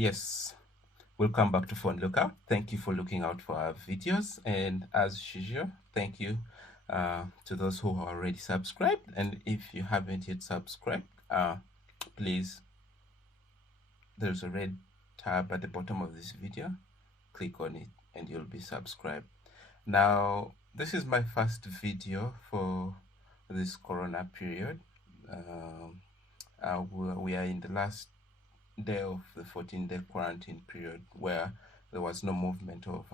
Yes, welcome back to Phone Lookout. Thank you for looking out for our videos, and as usual, thank you to those who are already subscribed. And if you haven't yet subscribed, please, there's a red tab at the bottom of this video. Click on it and you'll be subscribed. Now, this is my first video for this corona period. We are in the last day of the 14-day quarantine period where there was no movement of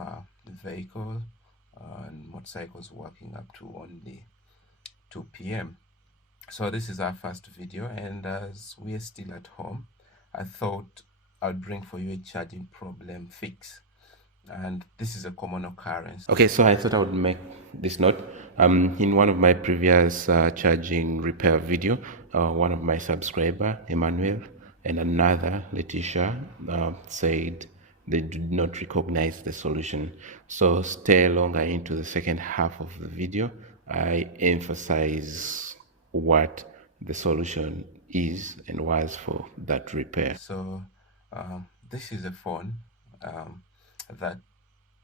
the vehicle and motorcycles working up to only 2 p.m. So this is our first video, and as we are still at home, I thought I'd bring for you a charging problem fix. And this is a common occurrence. Okay, so I thought I would make this note. In one of my previous charging repair video, one of my subscriber, Emmanuel, and another, Letitia, said they did not recognize the solution. So stay longer into the second half of the video. I emphasize what the solution is and was for that repair. So this is a phone that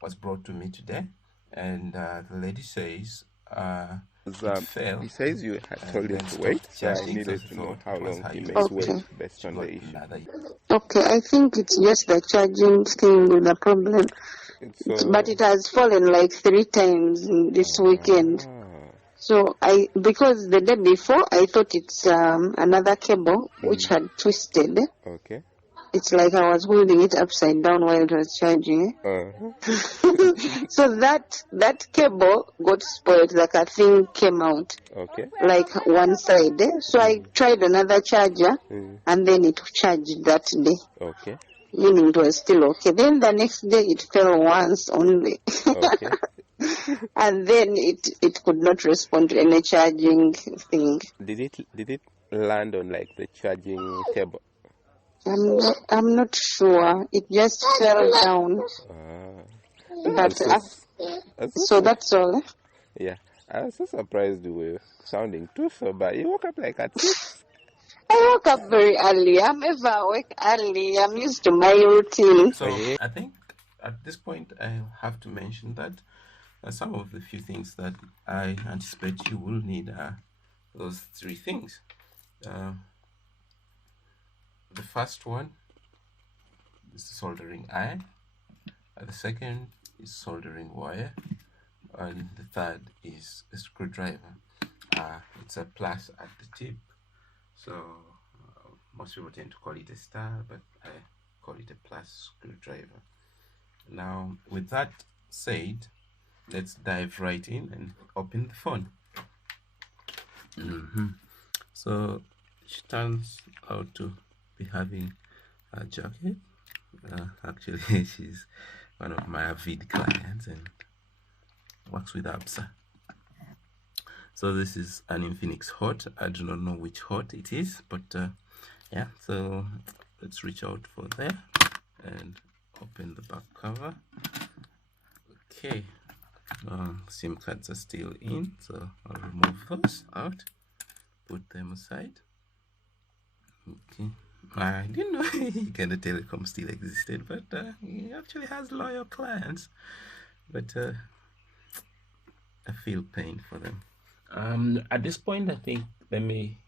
was brought to me today, and the lady says it failed. He says you had told him to wait, so I needed to know how long he may wait based on the issue. Okay, I think it's just the charging thing with the problem, but it has fallen like 3 times in this weekend. So because the day before I thought it's another cable which had twisted. Okay. It's like I was holding it upside down while it was charging. So that cable got spoiled, like a thing came out. Okay. Like one side. So I tried another charger and then it charged that day. Okay. Meaning it was still okay. Then the next day it fell once only. Okay. And then it could not respond to any charging thing. Did it land on like the charging table? I'm not sure. It just fell down. So that's all. Yeah. I was so surprised you were sounding too sober. You woke up like at 6. I woke up very early. I'm ever awake early. I'm used to my routine. So I think at this point I have to mention that some of the few things that I anticipate you will need are those 3 things. The first one is the soldering iron, the second is soldering wire, and the third is a screwdriver. It's a plus at the tip, so most people tend to call it a star, but I call it a plus screwdriver. Now, with that said, let's dive right in and open the phone. So she turns out to be having a jacket. Actually, she's one of my avid clients and works with ABSA. So this is an Infinix Hot. I do not know which Hot it is, but yeah, so let's reach out for there and open the back cover. Okay, SIM cards are still in, so I'll remove those out, put them aside. Okay, I didn't know Uganda Telecom still existed, but he actually has loyal clients. But I feel pain for them. At this point, I think let me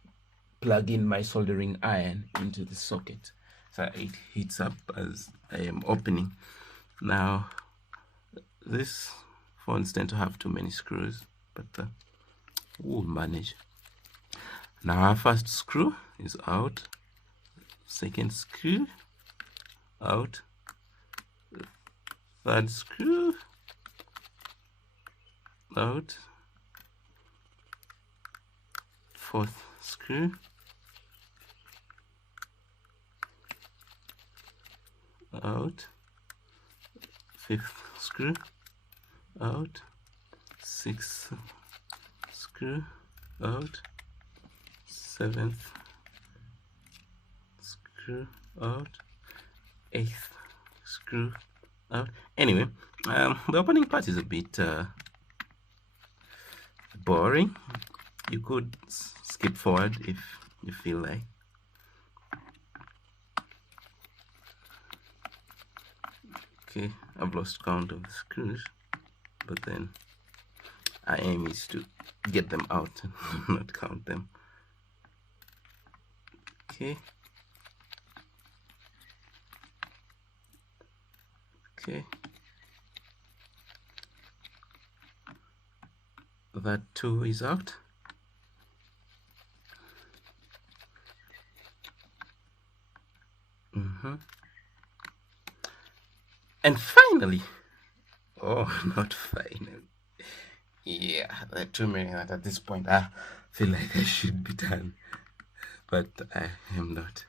plug in my soldering iron into the socket so it heats up as I am opening. Now, these phones tend to have too many screws, but we'll manage. Now our first screw is out, second screw out, third screw out, fourth screw out, fifth screw out, sixth screw out, seventh screw out, eighth screw out. Anyway, the opening part is a bit boring. You could skip forward if you feel like. Okay, I've lost count of the screws, but then our aim is to get them out and not count them. Okay. Okay. That too is out. And finally, oh, not finally. Yeah, there are too many that at this point I feel like I should be done, but I am not.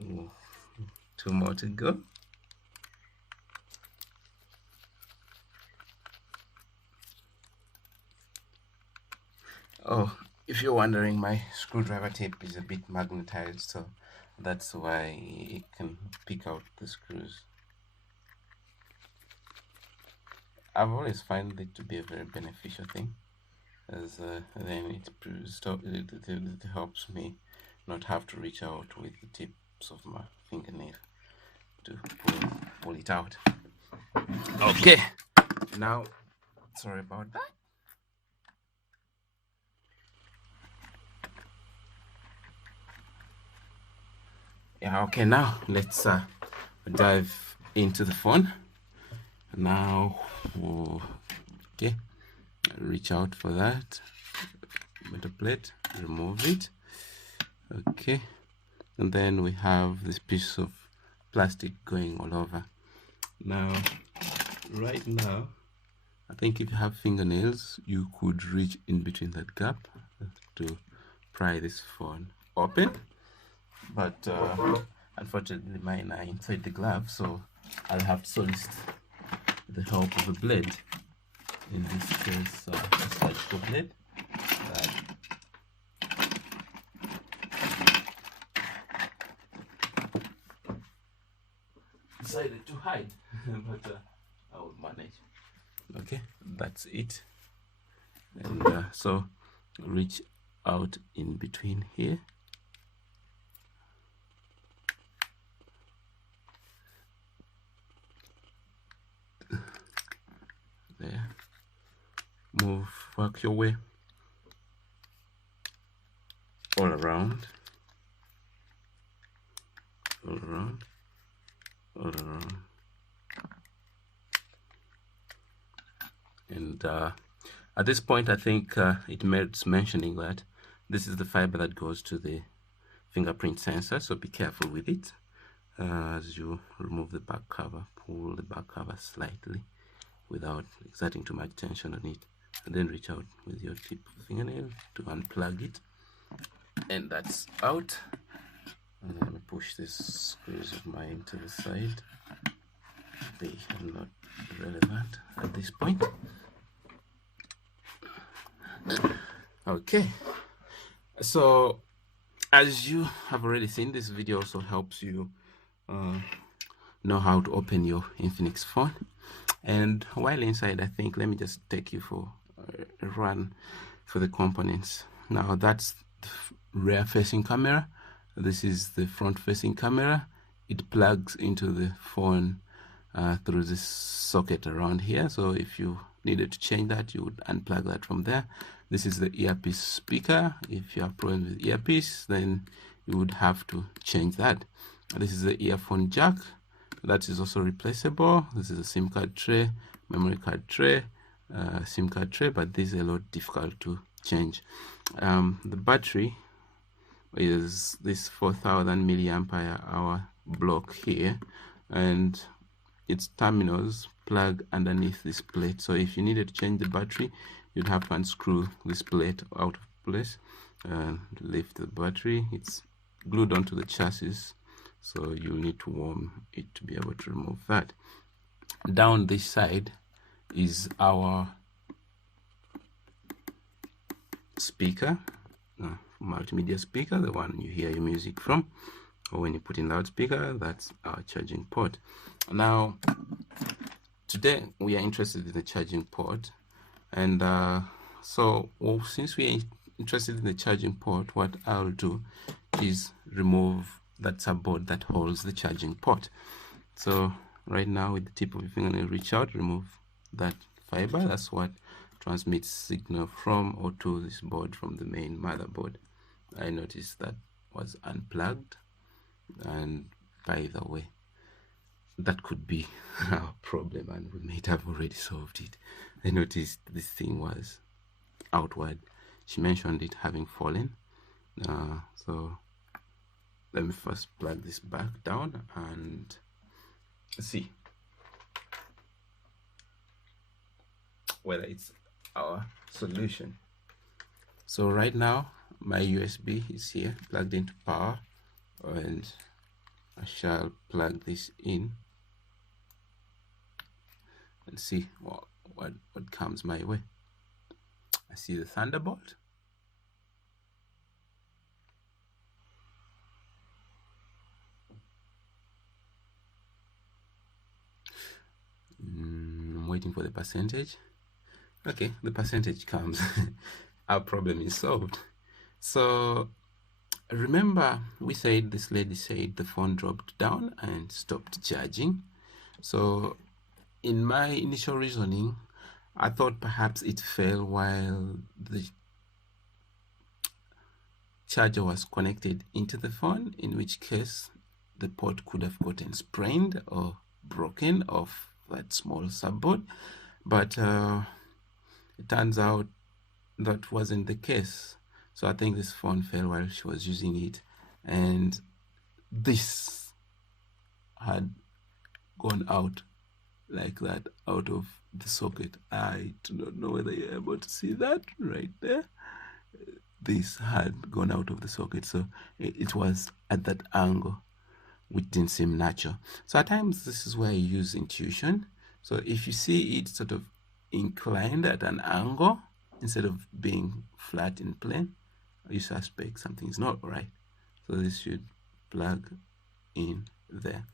Ooh, 2 more to go. Oh, if you're wondering, my screwdriver tape is a bit magnetized, so that's why it can pick out the screws. I've always found it to be a very beneficial thing, as then it helps me not have to reach out with the tips of my fingernail to pull it out. Okay, now, sorry about that. Yeah, okay, now let's dive into the phone. Now, okay, reach out for that metal plate, remove it. Okay, and then we have this piece of plastic going all over. Now, right now, I think if you have fingernails, you could reach in between that gap to pry this phone open, but unfortunately mine are inside the glove, so I'll have to solicit the help of a blade. In this case, a surgical blade that decided to hide, but I will manage. Okay, that's it. And so reach out in between here. There. Work your way all around, all around, all around. And at this point, I think it merits mentioning that this is the fiber that goes to the fingerprint sensor, so be careful with it. As you remove the back cover, pull the back cover slightly without exerting too much tension on it, and then reach out with your tip of the fingernail to unplug it, and that's out. And let me push these screws of mine to the side. They are not relevant at this point. Okay, so as you have already seen, this video also helps you know how to open your Infinix phone. And while inside, I think, let me just take you for a run for the components. Now, that's the rear facing camera. This is the front facing camera. It plugs into the phone through this socket around here. So if you needed to change that, you would unplug that from there. This is the earpiece speaker. If you have problems with earpiece, then you would have to change that. This is the earphone jack. That is also replaceable. This is a SIM card tray, memory card tray, SIM card tray, but this is a lot difficult to change. The battery is this 4000 milliampere hour block here, and its terminals plug underneath this plate. So if you needed to change the battery, you'd have to unscrew this plate out of place and lift the battery. It's glued onto the chassis, so you'll need to warm it to be able to remove that. Down this side is our speaker, multimedia speaker, the one you hear your music from, or when you put in loudspeaker. That's our charging port. Now, today we are interested in the charging port, and since we are interested in the charging port, what I'll do is remove that subboard that holds the charging port. So right now with the tip of your fingernail, reach out, remove that fiber. That's what transmits signal from or to this board from the main motherboard. I noticed that was unplugged, and by the way, that could be our problem, and we might have already solved it. I noticed this thing was outward. She mentioned it having fallen. So let me first plug this back down and see whether it's our solution. So right now my USB is here plugged into power, and I shall plug this in and see what comes my way. I see the Thunderbolt. I'm waiting for the percentage. Okay, the percentage comes. Our problem is solved. So remember, we said, this lady said the phone dropped down and stopped charging. So in my initial reasoning, I thought perhaps it fell while the charger was connected into the phone, in which case the port could have gotten sprained or broken off that small subboard. But it turns out that wasn't the case. So I think this phone fell while she was using it, and this had gone out like that, out of the socket. I do not know whether you're able to see that right there. This had gone out of the socket, so it was at that angle, which didn't seem natural. So at times this is where I use intuition. So if you see it sort of inclined at an angle instead of being flat in plane, you suspect something's not right. So this should plug in there.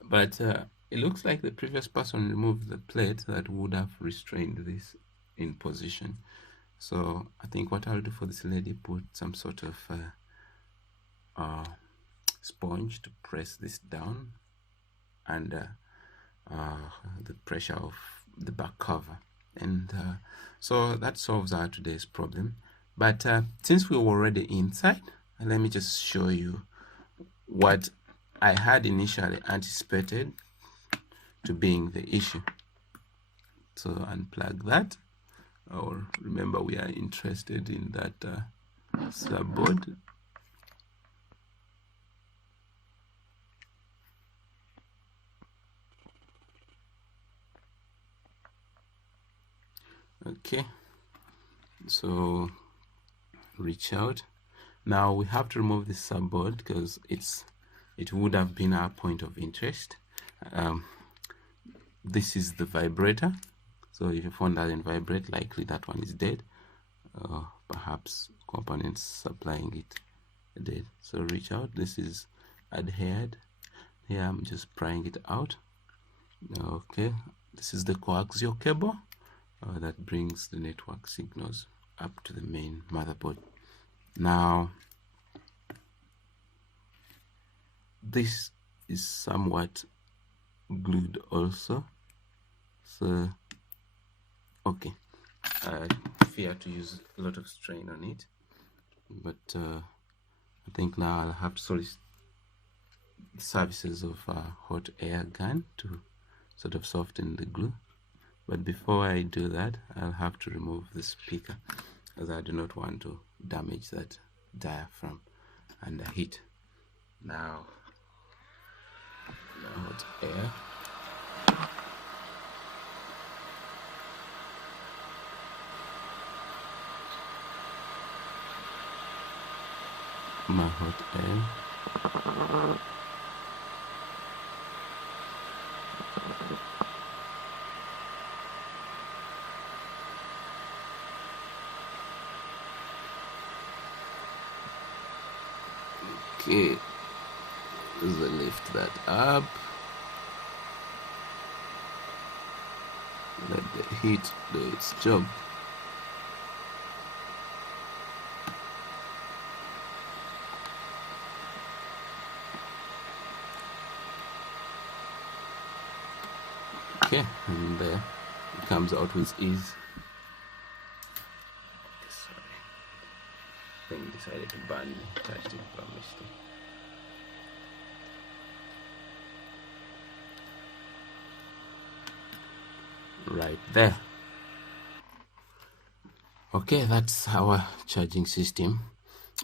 But it looks like the previous person removed the plate that would have restrained this in position. So I think what I'll do for this lady, put some sort of sponge to press this down under the pressure of the back cover, and so that solves our today's problem. But since we're already inside, let me just show you what I had initially anticipated to being the issue. So unplug that, or remember we are interested in that subboard. Okay, so reach out. Now we have to remove this subboard because it would have been our point of interest. This is the vibrator. So if your phone doesn't vibrate, likely that one is dead. Perhaps components supplying it are dead. So reach out. This is adhered. Here I'm just prying it out. Okay, this is the coaxial cable that brings the network signals up to the main motherboard. Now this is somewhat glued also, so okay, I fear to use a lot of strain on it, but I think now I'll have to solicit the services of a hot air gun to sort of soften the glue. But before I do that, I'll have to remove the speaker, as I do not want to damage that diaphragm under heat. Now hot air. My hot air. Okay, just lift that up. Let the heat do its job. Okay, and there it comes out with ease. Sorry, thing decided to burn me, touched it by mistake. Right there. Okay, that's our charging system.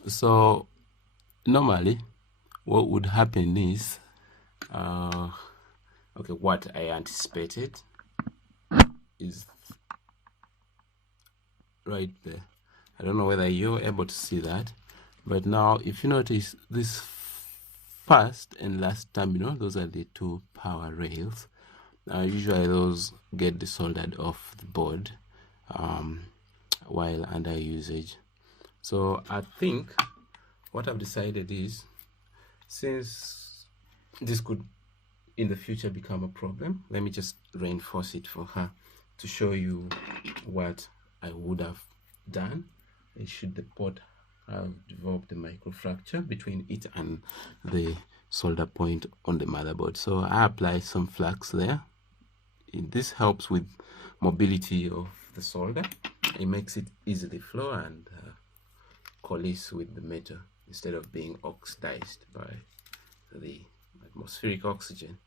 So normally what would happen is okay, what I anticipated is right there. I don't know whether you're able to see that, but now if you notice this first and last terminal, those are the two power rails. Usually those get desoldered off the board while under usage. So I think what I've decided is, since this could in the future become a problem, let me just reinforce it for her to show you what I would have done. Should the port have developed a microfracture between it and the solder point on the motherboard. So I apply some flux there. This helps with mobility of the solder. It makes it easily flow and coalesce with the metal instead of being oxidized by the atmospheric oxygen.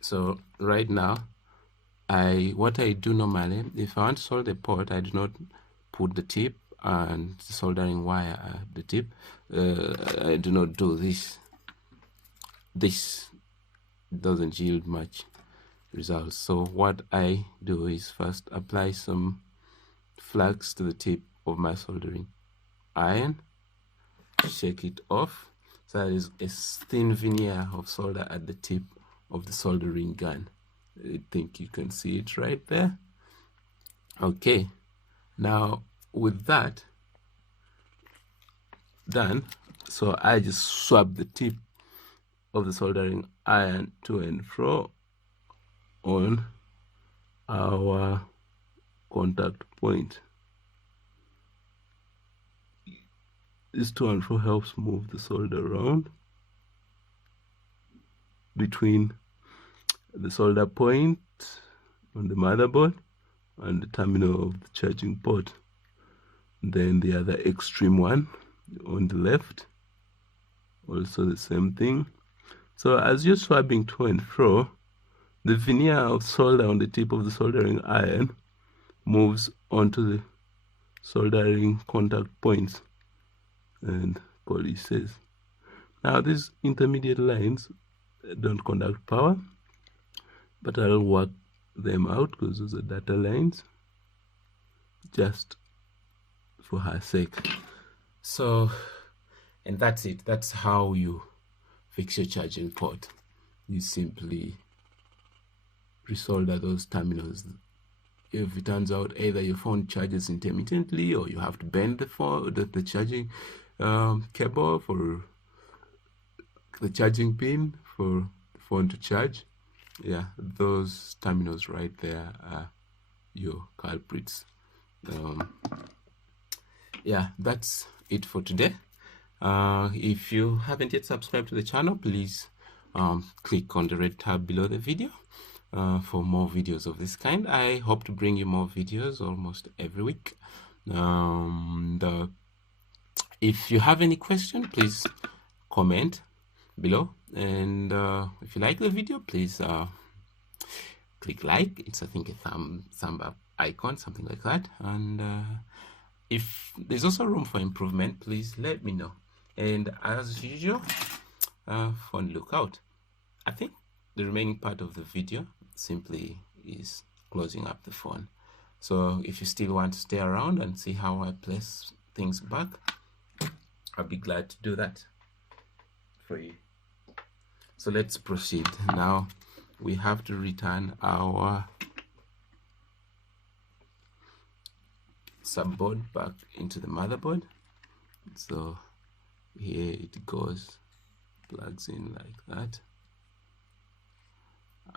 So right now, what I do normally, if I want to solder the port, I do not put the tip and the soldering wire at the tip. I do not do this. This doesn't yield much results. So what I do is first apply some flux to the tip of my soldering iron, shake it off, so there is a thin veneer of solder at the tip of the soldering gun. I think you can see it right there. Okay, now with that done, so I just swap the tip of the soldering iron to and fro on our contact point. This to and fro helps move the solder around between the solder point on the motherboard and the terminal of the charging port. Then the other extreme one on the left, also the same thing. So as you're swapping to and fro, the veneer of solder on the tip of the soldering iron moves onto the soldering contact points and coalesces. Now these intermediate lines don't conduct power, but I'll work them out because those are data lines, just for her sake. So, and that's it. That's how you fix your charging port. You simply resolder those terminals. If it turns out either your phone charges intermittently or you have to bend the phone, the charging cable for the charging pin for the phone to charge, yeah, those terminals right there are your culprits. Yeah, that's it for today. If you haven't yet subscribed to the channel, please click on the red tab below the video for more videos of this kind. I hope to bring you more videos almost every week. If you have any question, please comment below, and if you like the video, please click like. It's, I think, a thumb up icon, something like that. And if there's also room for improvement, please let me know. And as usual, on lookout. I think the remaining part of the video simply is closing up the phone. So if you still want to stay around and see how I place things back, I'll be glad to do that for you. So let's proceed. Now we have to return our subboard back into the motherboard. So here it goes, plugs in like that.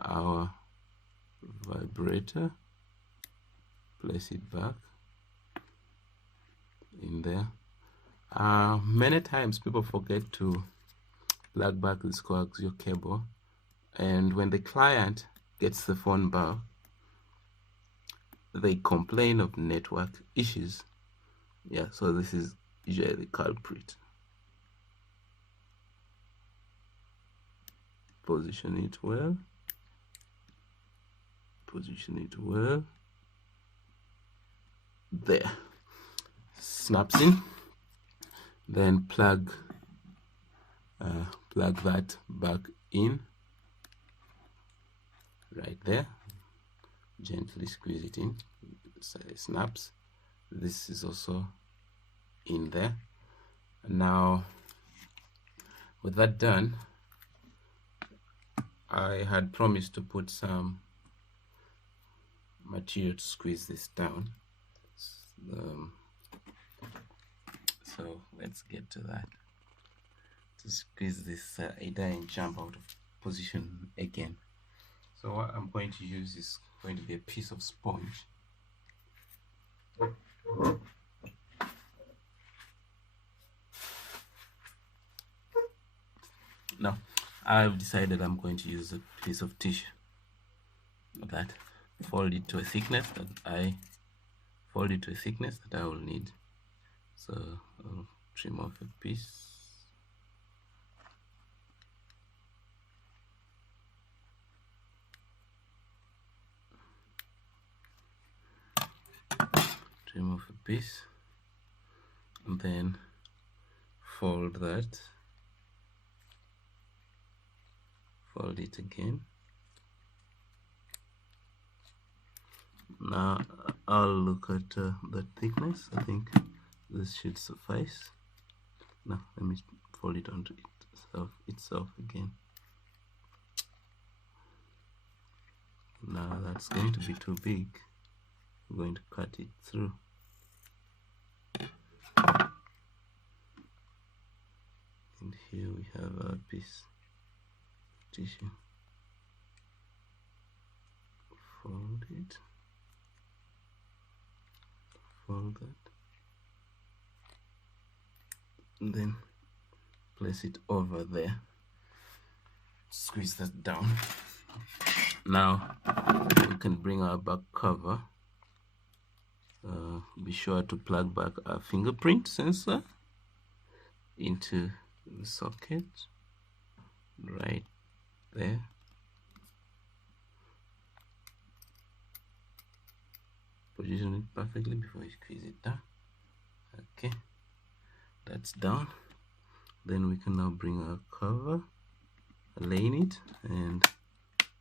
Our vibrator, place it back in there. Many times people forget to plug back this coaxial cable, and when the client gets the phone back, they complain of network issues. Yeah, so this is usually the culprit. Position it well. Position it well. There. Snaps in. Then plug that back in. Right there. Gently squeeze it in. So it snaps. This is also in there. Now, with that done, I had promised to put some material to squeeze this down. So let's get to that. To squeeze this, it doesn't jump out of position again. So what I'm going to use is going to be a piece of sponge. Now, I've decided I'm going to use a piece of tissue that fold it to a thickness that I will need. So I'll trim off a piece. Trim off a piece, and then fold that. Fold it again. Now I'll look at the thickness. I think this should suffice. Now let me fold it onto itself again. Now that's going to be too big. I'm going to cut it through. And here we have our piece of tissue. Fold it. Fold that. And then place it over there. Squeeze that down. Now we can bring our back cover. Be sure to plug back our fingerprint sensor into the socket right there. Position it perfectly before you squeeze it down. Okay, that's down. Then we can now bring our cover, align it, and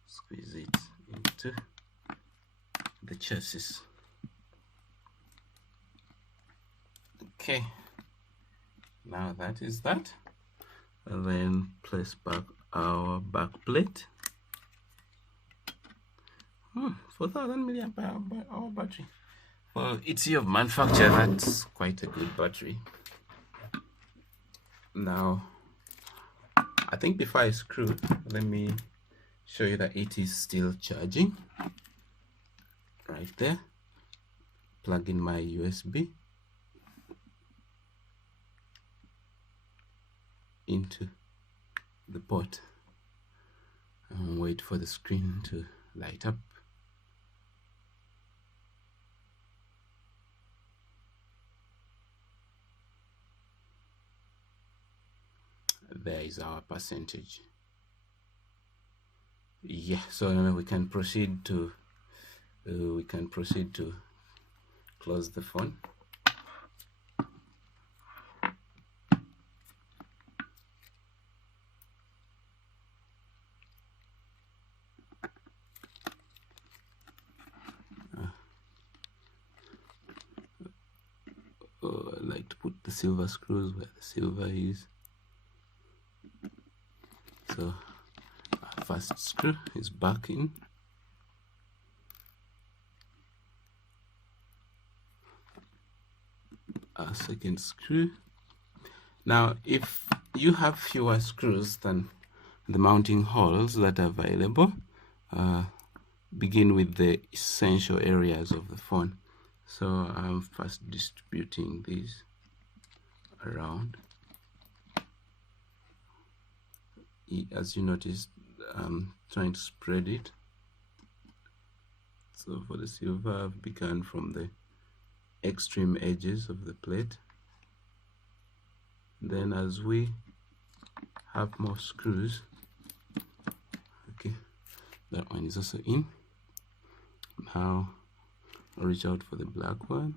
squeeze it into the chassis. Okay, now that is that. And then place back our back plate. 4,000 milliamp hour battery. Well, it's year of manufacture. That's quite a good battery. Now, I think before I screw, let me show you that it is still charging. Right there. Plug in my USB into the port and wait for the screen to light up. There is our percentage. Yeah, so we can proceed to close the phone. I like to put the silver screws where the silver is. So our first screw is back in. Our second screw. Now, if you have fewer screws than the mounting holes that are available, begin with the essential areas of the phone. So I'm first distributing these around. As you notice, I'm trying to spread it So for the silver, I've begun from the extreme edges of the plate. Then as we have more screws, okay, that one is also in. Now I'll reach out for the black one.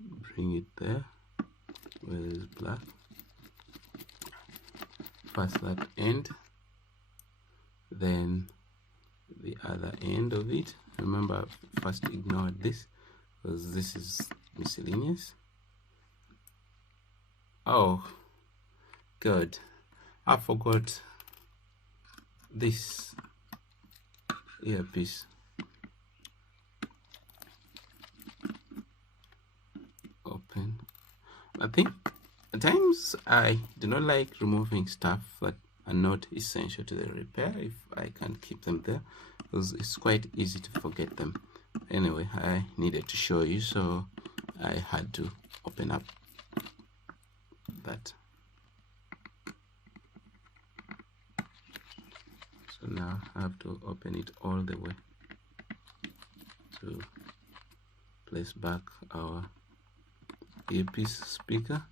Bring it there where there's black. Pass that end, then the other end of it. Remember, first ignore this because this is miscellaneous. Oh good, I forgot this earpiece. Open. I think at times I do not like removing stuff that are not essential to the repair if I can keep them there, because it's quite easy to forget them. Anyway, I needed to show you, so I had to open up that. So now I have to open it all the way to place back our earpiece speaker.